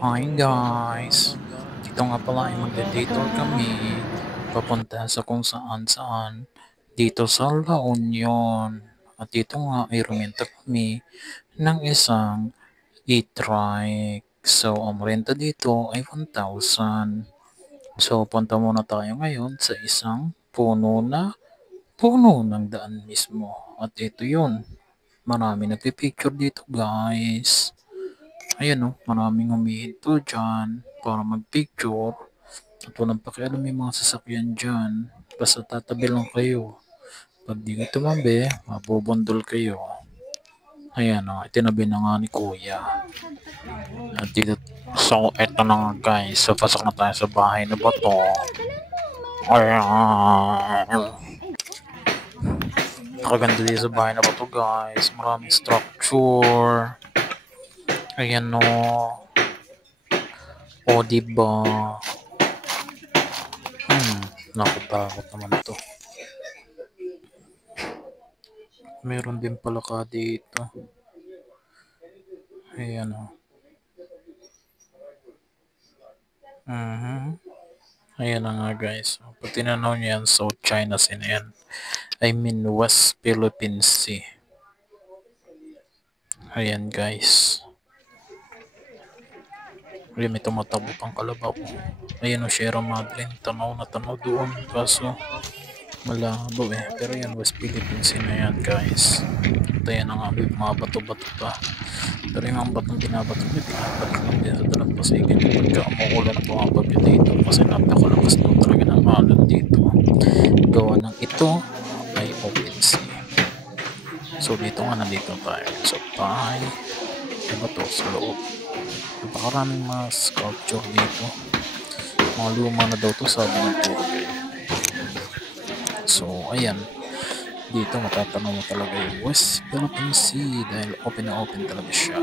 Hi guys! Dito nga pala ay magde-detour kami papunta sa kung saan-saan dito sa La Union. At dito nga ay rumenta kami ng isang e-trike. So, ang renta dito ay 1,000. So, punta muna tayo ngayon sa isang puno ng daan mismo. At ito yun. Marami nagpipicture dito guys. Ayan o, maraming humihinto dyan para magpicture at walang pakialam yung mga sasakyan dyan. Basta tatabi lang kayo. Pag di kayo tumabi, mabubundol kayo. Ayan o, itinabi na nga ni Kuya. At dito, so eto na nga guys. So pasok na tayo sa bahay na bato. Ayan. Nakaganda dito sa bahay na bato guys. Maraming structure. Ayan o. O diba? Nakatakot naman to. Meron din pala ka dito. Ayan o. Ayan na nga guys. Pag tinanaw niyo yan, South China Sea na yan. I mean West Philippine Sea. Ayan guys. Ayan, may tumatabo pang kalabaw. Ayan o, Sierra Madre. Tanaw na tanaw doon. Kaso malabo eh. Pero yan, West Philippine Sea na yan guys. At ayan na nga, may mga bato-bato pa. Pero yung mga batong binabato niya, binabalik lang din sa dalampasigan yung pagka umuulan po ang bagyo dito kasi napakalakas daw talaga ng alon dito. Gawa ng ito ay open sea. So dito nga, nandito tayo sa bahay. Diba to, sa loob. Napakaraming mga sculpture dito. Mga luma na daw to, sabi ng tour guide. So ayan, dito matatanaw mo talaga yung West Philippine Sea dahil open na open talaga siya.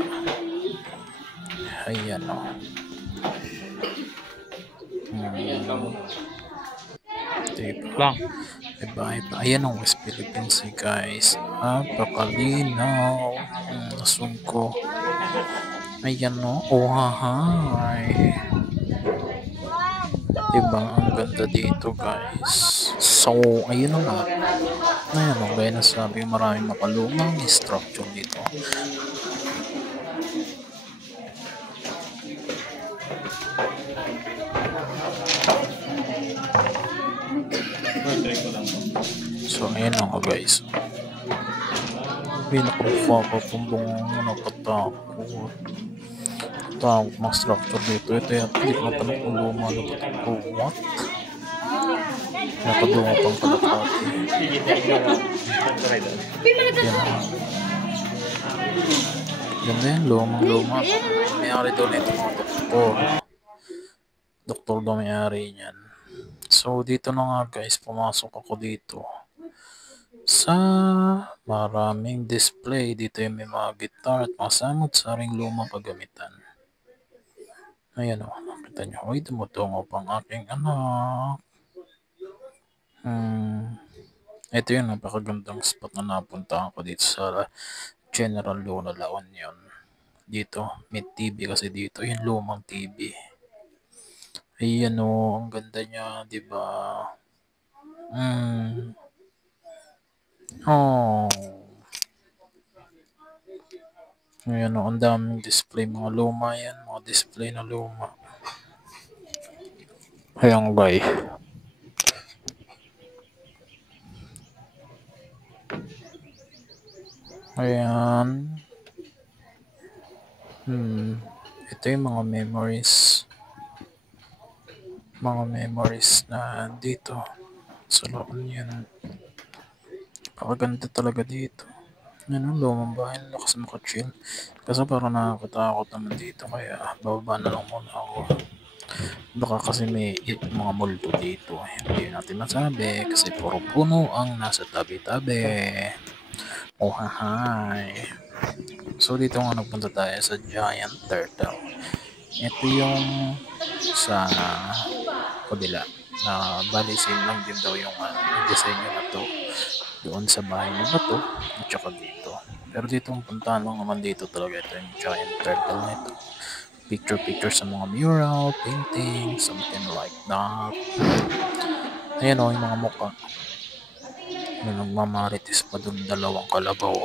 Ayan o. Tape lang. Iba. Ayan ang West Philippine Sea guys. Napakalinaw. Nasungko. Ayan o. Oh hahay. Diba? Ang ganda dito guys. So, ayun na nga. Ayan o. Gaya na sabi, maraming makalumang structure dito. So, ayan na nga guys. Pinakapagpapapumbong nakatakot. Takot mga structure dito. Ito yan. Hindi ko natanong kung luma na ba ito. What? Nakadungo pang kalapati. Yan na yan. Lumang-luma. May-ari daw na ito mga doktor. Doktor daw may-ari niyan. So, dito na nga guys. Pumasok ako dito. Sa maraming display. Dito yung may mga guitar at mga samot-saring lumang kagamitan. Ayan o, nakita nyo. Uy, tumutungo pang aking anak. Ito yung napakagandang spot na napuntahan ko dito sa General Luna, La Union. Dito, may TV kasi dito. Yung lumang TV. Ayan o, ang ganda niya, diba? Oh. Ayan o, ang daming display. Mga luma yan. Mga display na luma. Ayan guys. Ayan. Ito yung mga memories. Mga memories na dito sa La Union. Pakaganda talaga dito. Yan ang lumang bahay. Lakas makachill. Kasi parang nakakatakot naman dito. Kaya bababa na lang muna ako. Baka kasi may mga multo dito. Hindi natin masabi. Kasi puro puno ang nasa tabi-tabi. Oh hahay. So dito nga nagpunta tayo sa Giant Turtle. Ito yung sa kabila. Bali same lang din daw yung disenyo na to doon sa bahay na bato at saka dito. Pero dito ang puntahan lang naman dito talaga ito yung Giant Turtle na ito. picture sa mga mural, painting, something like that. Ayan o, yung mga mukha. Nagmamarites pa dun, dalawang kalabaw.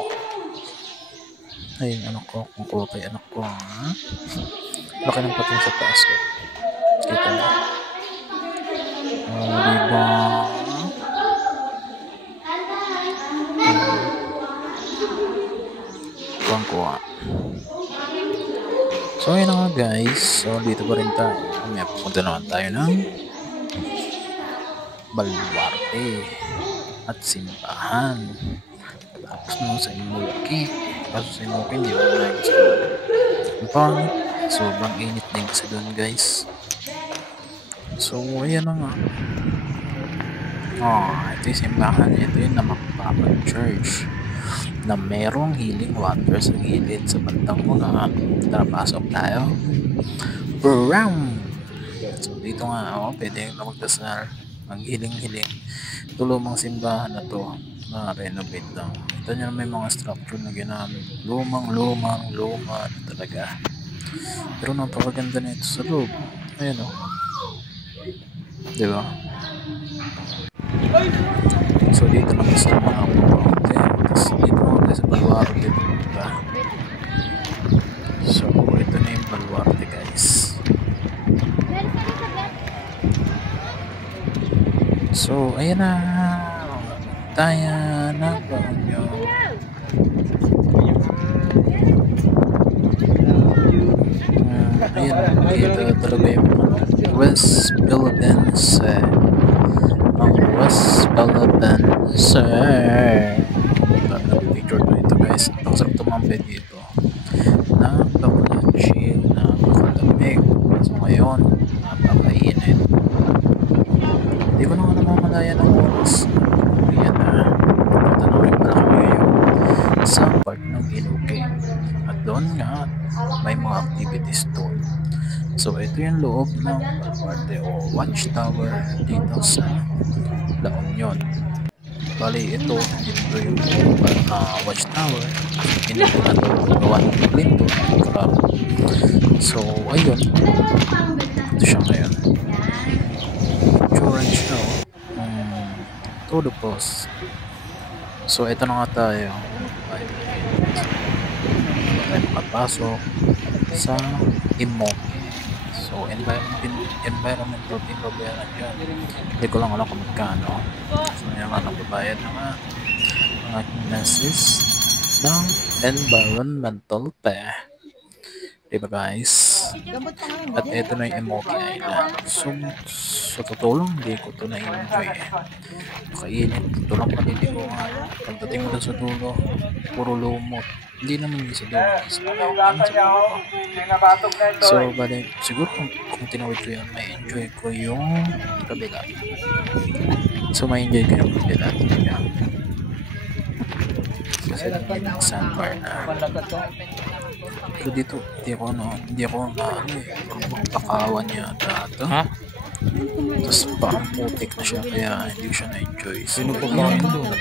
Ayun, anak ko, kung ko kay anak ko, ha? Laki ng pating sa taas ko. Kita niyo. Diba? Kuwang kuha. So, ayun na nga guys. So, dito pa rin tayo. May pupunta naman tayo ng baluarte at simbahan. Tapos naman sa Imuki. Kaso sa Imuki, hindi ko na gusto. Ang pangit. Sobrang init din kasi doon guys. So, ayan na nga. Ito yung simbahan. Ito yung Namakpapan Church na merong healing water sa gilid sa bandang muna. Tara, pasok tayo. Bram! So, dito nga, pwede na magdasal. Ang hiling-hiling. Ito lumang simbahan na to. Na-renovate lang. Ito nyo na may mga structure na ginamit. Luma na talaga. Pero napakaganda na ito sa loob. Ayan o. Diba? So dito naman sa mga papaunti. Tapos dito naman tayo sa Baluarte. Diba? So ito na yung Baluarte guys. So ayan na. Tayo na ba nyo? Ayan, kita talaga yung West Philippines. Ang West Philippines. Picture to ito guys. Ang sarap tumambay dito. Napaka-chill, napakalamig. So ngayon, napakainit. Hindi ko naman namamalaya ng oras. Ayan na. Punta na rin pala kami ngayon sa part ng Iloke. At doon nga, may mga activities doon. So ito yung loob ng Baluarte o Watchtower dito sa La Union. Bali ito yung Watchtower. Hindi ko na ito gawa ng Clinton. So ayun, ito siya ngayon. Orange na todo post. So ito na nga tayo. Tayo makapasok sa Imoki. So environmental team babayaran dyan. Hindi ko lang alam kung magkano. So yan nga nagbabayad na nga ang aking nasis ng environmental pay. Diba guys? At ito na yung Imoki Island. So sa totoo lang, hindi ko ito na-enjoy Nakainit. Ito lang paliligo nga. Pagdating mo sa dulo, puro lumot. Hindi naman yung sa dulo. So, bali, siguro kung tinawid ko yun, may enjoy ko yung kabila. So, may enjoy ko yung kabila. Kasi yung sandbar na. Pero dito, hindi ako magpakawan yata ito. Ha? Tapos parang putik na siya, kaya hindi ko siya na-enjoy. Sino po ba kayo doon?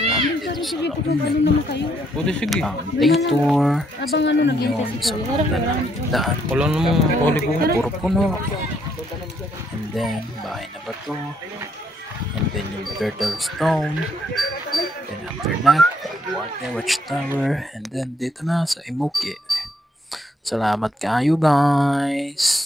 Sige. Day tour. Yun, sa daan. Wala namang puro puno. And then, bahay na ba to? And then yung Turtle Stone. Then after that, Watchtower. And then dito na sa Imoki. Salamat kayo guys!